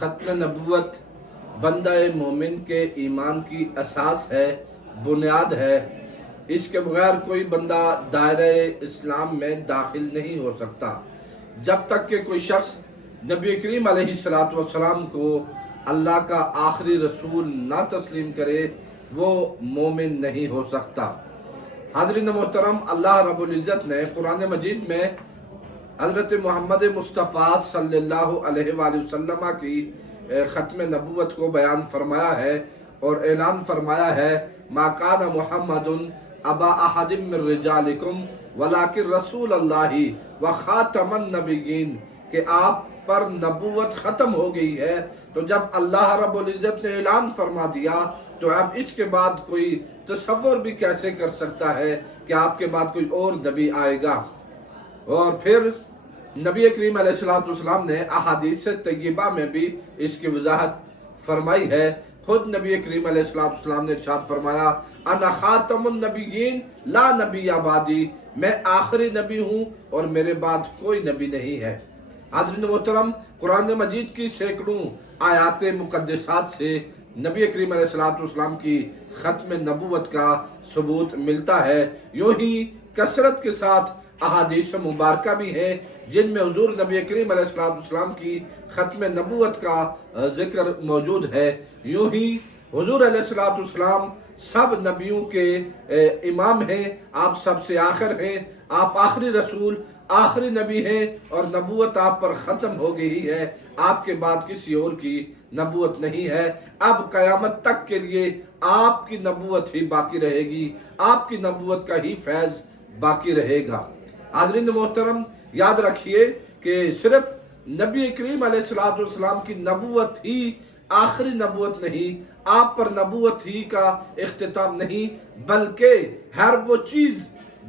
ख़त्म नबूवत बंदा मोमिन के ईमान की असास है, बुनियाद है। इसके बगैर कोई बंदा दायरे इस्लाम में दाखिल नहीं हो सकता। जब तक कि कोई शख्स नबी करीम अलैहिस्सलातु वस्सलाम को अल्लाह का आखिरी रसूल ना तस्लीम करे, वो मोमिन नहीं हो सकता। हाज़रीन मोहतरम, अल्लाह रब्बुल इज़्ज़त ने कुरान मजीद में हज़रत मोहम्मद मुस्तफ़ा सल्लल्लाहु अलैहि वसल्लम की ख़त्म नबूवत को बयान फरमाया है और ऐलान फरमाया है, मा कान मुहम्मदुन अबा अहदिम मिन रिजालिकुम वलाकिन रसूल अल्लाहि व खातमन नबिय्यीन, कि आप पर नबूवत ख़त्म हो गई है। तो जब अल्लाह रब्बुल इज़्ज़त ने ऐलान फरमा दिया तो अब इसके बाद कोई तसव्वुर भी कैसे कर सकता है कि आपके बाद कोई और नबी आएगा। और फिर नबी करीम अलैहिस्सलातु वस्सलाम ने अहादीस तय्यबा में भी इसकी वजाहत फरमाई है। खुद नबी करीम अलैहिस्सलातु वस्सलाम ने इरशाद फरमाया, अना खातमुन नबिय्यीन ला नबी आबादी, मैं आखिरी नबी हूँ और मेरे बाद कोई नबी नहीं है। हाज़रीन मोहतरम, कुरान मजीद की सैकड़ों आयात मुक़द्दसात से नबी करीम अलैहिस्सलातु वस्सलाम की ख़त्म नबूवत का सबूत मिलता है। यूँ ही कसरत के साथ अहादीस मुबारका भी हैं जिनमें हुज़ूर नबी करीम अलैहिस्सलातु वस्सलाम की ख़त्म नबूवत का ज़िक्र मौजूद है। यूँ ही हुज़ूर अलैहिस्सलातु वस्सलाम सब नबियों के इमाम हैं, आप सबसे आखिर हैं, आप आखिरी रसूल आखिरी नबी हैं और नबूवत आप पर ख़त्म हो गई है। आपके बाद किसी और की नबूवत नहीं है। अब क़यामत तक के लिए आपकी नबूवत ही बाकी रहेगी, आपकी नबूवत का ही फैज़ बाकी रहेगा। हाज़रीन मोहतरम, याद रखिए कि सिर्फ नबी करीम अलैहिस्सलातु वस्सलाम की नबूवत ही आखिरी नबूवत नहीं, आप पर नबूवत ही का इख्तिताम नहीं, बल्कि हर वो चीज़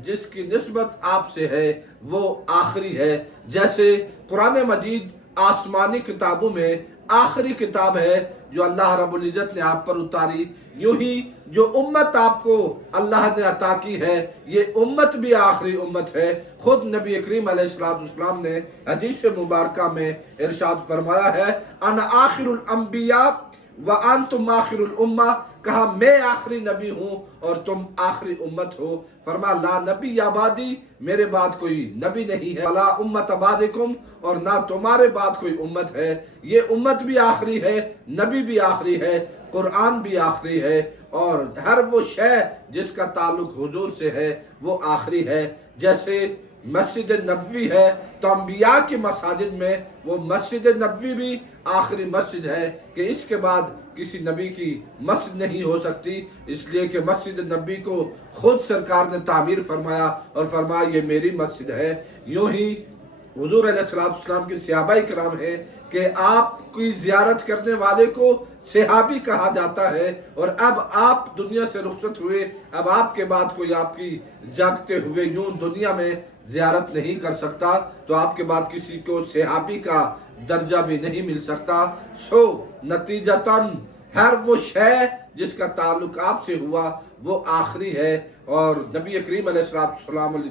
जिसकी निस्बत आपसे है वो आखिरी है। जैसे कुरान मजीद आसमानी किताबों में आखिरी किताब है जो अल्लाह रब्बुल इज़्ज़त ने आप पर उतारी, यूँ ही जो उम्मत आपको अल्लाह ने अता की है, ये उम्मत भी आखिरी उम्मत है। खुद नबी करीम अलैहिस्सलातु वस्सलाम ने हदीस मुबारका में इरशाद फरमाया है, अना आखिरुल अंबिया व अंतुम आखिरुल उम्मा, कहा मैं आखिरी नबी हूँ और तुम आखिरी उम्मत हो। फरमा ला नबी आबादी, मेरे बाद कोई नबी नहीं है, वला उम्मत आबादिकुम, और ना तुम्हारे बाद कोई उम्मत है। ये उम्मत भी आखिरी है, नबी भी आखिरी है, कुरान भी आखिरी है, और हर वो शय जिसका ताल्लुक हुजूर से है वो आखिरी है। जैसे मस्जिद नबवी है तो अंबिया की मसाजिद में वो मस्जिद नबवी भी आखिरी मस्जिद है कि इसके बाद किसी नबी की मस्जिद नहीं हो सकती, इसलिए कि मस्जिद नबी को खुद सरकार ने तामीर फरमाया और फरमाया ये मेरी मस्जिद है। यूँ ही हुजूर अलैहिस्सलातु वस्सलाम के सहाबाए किराम है कि आपकी ज़ियारत करने वाले को सहाबी कहा जाता है, और अब आप दुनिया से रुखसत हुए, अब आपके बाद कोई आपकी जागते हुए यूं दुनिया में ज़ियारत नहीं कर सकता, तो आपके बाद किसी को सहाबी का दर्जा भी नहीं मिल सकता। सो नतीजतन हर वो शय जिसका ताल्लुक आपसे हुआ वो आखिरी है, और नबी करीम अलैहिस्सलातु वस्सलाम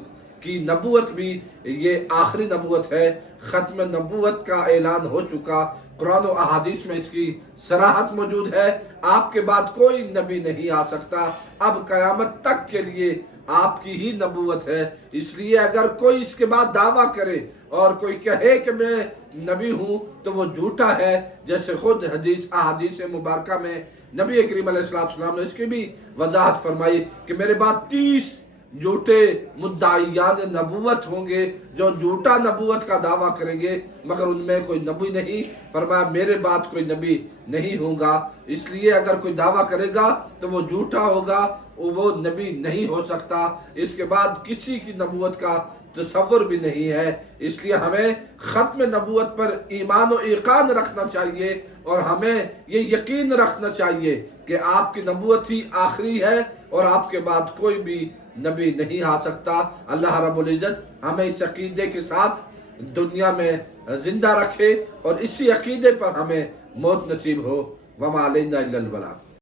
की नबूवत भी ये आखिरी नबूवत है। ख़त्म नबूवत का ऐलान हो चुका, कुरान और अहादीस में इसकी सराहत मौजूद है। आपके बाद कोई नबी नहीं आ सकता, अब क़यामत तक के लिए आपकी ही नबूवत है। इसलिए अगर कोई इसके बाद दावा करे और कोई कहे कि मैं नबी हूँ तो वो झूठा है। जैसे खुद अहादीस मुबारका में नबी करीम अलैहिस्सलातु वस्सलाम ने इसकी भी वजाहत फरमाई कि मेरे बाद 30 झूठे मुद्दाइयान नबूवत होंगे जो झूठा नबूवत का दावा करेंगे, मगर उनमें कोई नबी नहीं। फरमाया मेरे बाद कोई नबी नहीं होगा, इसलिए अगर कोई दावा करेगा तो वो झूठा होगा, वो नबी नहीं हो सकता। इसके बाद किसी की नबूवत का तसव्वुर भी नहीं है। इसलिए हमें ख़त्म नबूवत पर ईमान और इक़ान रखना चाहिए, और हमें ये यकीन रखना चाहिए कि आपकी नबूवत ही आखिरी है और आपके बाद कोई भी नबी नहीं आ सकता। अल्लाह रब्बुल इज़्ज़त हमें इस अकीदे के साथ दुनिया में जिंदा रखे और इसी अकीदे पर हमें मौत नसीब हो। वमा अलैना इल्लल बलाग।